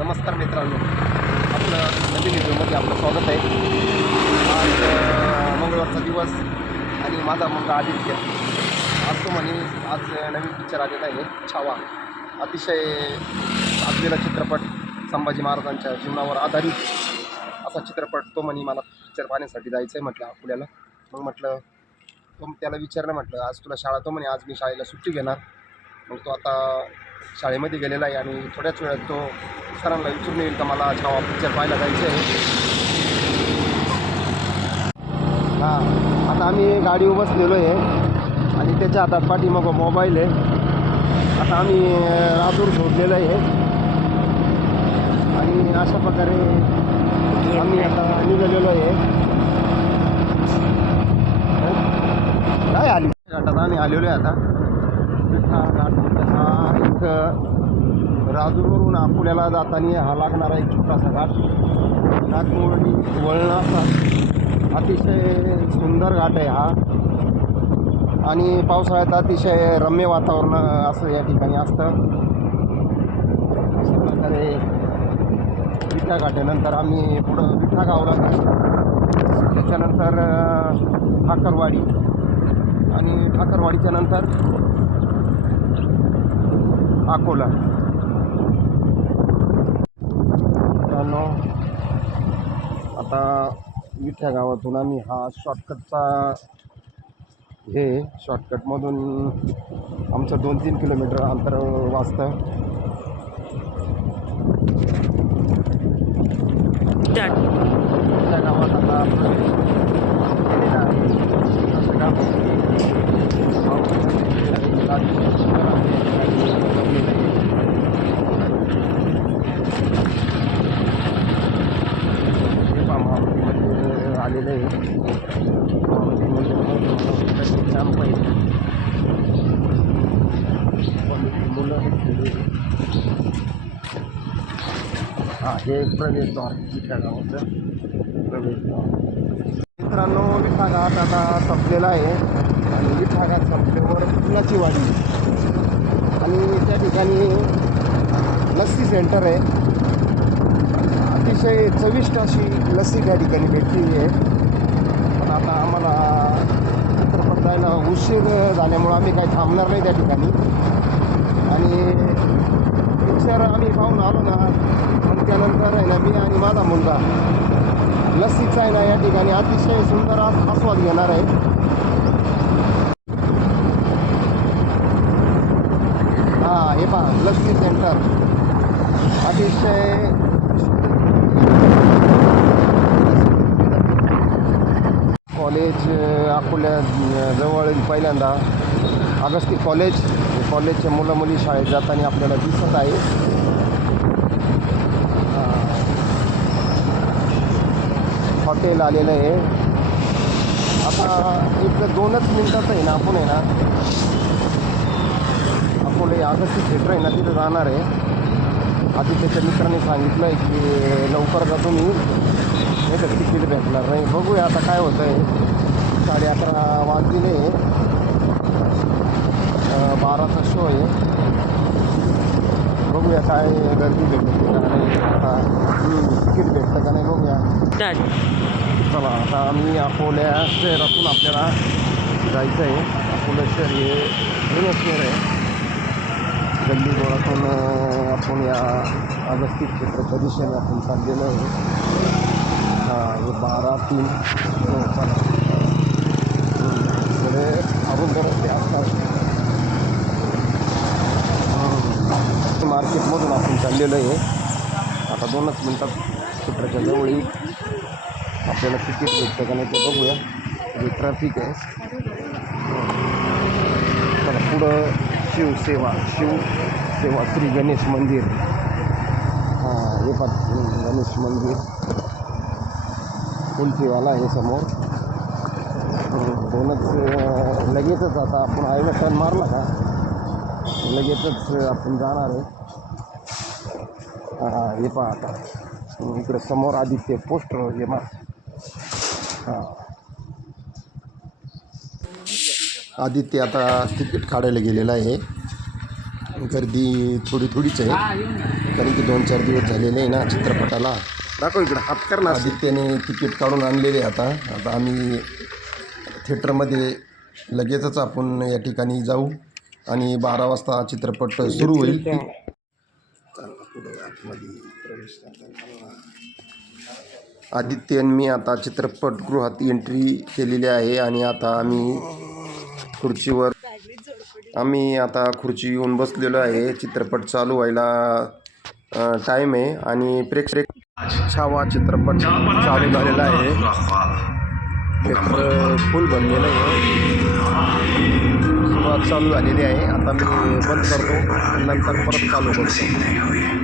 नमस्कार मित्रांनो. आपलं नवीन व्हिडिओमध्ये आपलं स्वागत आहे. आज मंगळवारचा दिवस आणि माझा मुलगा आदित्य. आज तो म्हणे आज नवीन पिक्चर आलेला आहे छावा. अतिशय गाजलेला चित्रपट संभाजी महाराजांच्या जीवनावर आधारित असा चित्रपट तो म्हणे मला पिक्चर पाहण्यासाठी जायचं आहे म्हटलं आपल्याला. मग म्हटलं तो त्याला विचारलं म्हटलं आज तुला शाळा तो म्हणे आज मी शाळेला सुट्टी घेणार. मग तो आता शाळेमध्ये गेलेला आहे आणि थोड्याच वेळात तो सरांना विचारून येईल का मला छावा पिक्चर पाहायला जायचं आहे. हां आता आम्ही गाडी बसलेलो आहे आणि त्याच्या हातात पाठीमागं मोबाईल आहे. आता आम्ही राजूर सोडलेलं आहे. आणि अशा प्रकारे आम्ही आता निघालेलो आहे. काय आली? घाटात आम्ही आलेलो आहे आता. विठा घाट हा एक राजूरवरून अकोल्याला जाताना हा लागणारा एक छोटासा घाट. नागमोडी वळणाचा असा अतिशय सुंदर घाट आहे हा. आणि पावसाळ्यात अतिशय रम्य वातावरण असं या ठिकाणी असतं. अशा प्रकारे विठा घाटानंतर आम्ही पुढं विठा गावला त्याच्यानंतर ठाकरवाडी आणि ठाकरवाडीच्या नंतर अकोला. मित्रांनो आता विठ्या गावातून आम्ही हा शॉर्टकटचा हे शॉर्टकटमधून आमचं दोन तीन किलोमीटर अंतर वाचतं. त्या गावात आता गाव हे पहा महामती मंदिर आलेलं आहे महामती मंदिरामध्ये कॅम्प आहे मुलं हे प्रवेशद्वार विठ्या गावाचं प्रवेशद्वार मित्रांनो विभागात आता संपलेला आहे. आणि विभागात संपल्यावर फुलाची वाडी. आणि त्या ठिकाणी लस्सी सेंटर आहे. अतिशय चविष्ट अशी लस्सी त्या ठिकाणी भेटली आहे. पण आता आम्हाला चित्रपट जायला उशीर झाल्यामुळं आम्ही काही थांबणार नाही त्या ठिकाणी. आणि पिक्चर आम्ही पाहून आलो ना मग आहे ना मी आणि माझा मुलगा. लस्सीचा आहे ना या ठिकाणी. अतिशय सुंदर आस्वाद घेणार आहे. हां हे पहा लस्सी सेंटर अतिशय कॉलेज अकोल्या जवळ पहिल्यांदा. अगस्ती कॉलेज कॉलेजचे मुलं मुली शाळेत जाताना आपल्याला दिसत आहे. तेल आलेलं आहे. आता एक दोनच मिनटात आहे ना आपण आहे ना अकोले अगस्ती थिएटर आहे ना तिथं जाणार आहे. आधी त्याच्या मित्राने सांगितलं आहे की लवकर जा तुम्ही. नाही तर तिकीट भेटणार नाही. बघूया आता काय होतं आहे साडे अकरा वाजलेले बाराचा शो आहे. बघूया काय गर्दी भेटते. का नाही आता हम्म, तिकीट भेटतं का नाही बघूया चला आता आम्ही अकोल्या शहरातून आपल्याला जायचं आहे अकोला शहर हे जुनं शहर आहे. गल्ली गोळातून आपण या अगस्ती क्षेत्र दिशेने आपण चाललेलो आहे. हां हे बारा तीन इकडे अगोदर असतात मार्केटमधून आपण चाललेलो आहे. आता दोनच मिनटात क्षेत्राच्या जवळ येईल. आपल्याला तिकीट भेटतं का नाही ते बघूया. जे ट्रॅफिक आहे. तर पुढं शिवसेवा शिवसेवा श्री गणेश मंदिर. हां हे पण गणेश मंदिर. कुलतीवाला आहे समोर. दोनच लगेचच आता आपण आईला टर्न मारला का? लगेचच आपण जाणार आहे. हां हे पहा आता. इकडे समोर आदित्य पोस्टर हे मा हां. आदित्य आता तिकीट काढायला गेलेला आहे. गर्दी थोडी थोडीच आहे. कारण की दोन चार दिवस झालेले आहे ना चित्रपटाला. दाखव इकडं. हात कर ना. आदित्यने तिकीट काढून आणलेले आता. आता आम्ही थिएटरमध्ये लगेचच आपण या ठिकाणी जाऊ आणि बारा वाजता चित्रपट सुरू होईल. आदित्य आणि मी आता चित्रपटगृहात एंट्री केलेली आहे आणि आता आम्ही खुर्चीवर आम्ही आता खुर्ची येऊन बसलेलो आहे. चित्रपट चालू व्हायला टाईम आहे आणि प्रेक्षक छावा चित्रपट चालू झालेला आहे. थिएटर फुल बनलेलं आहे. सुरुवात चालू झालेली आहे. आता मी बंद करतो नंतर परत चालू करतो.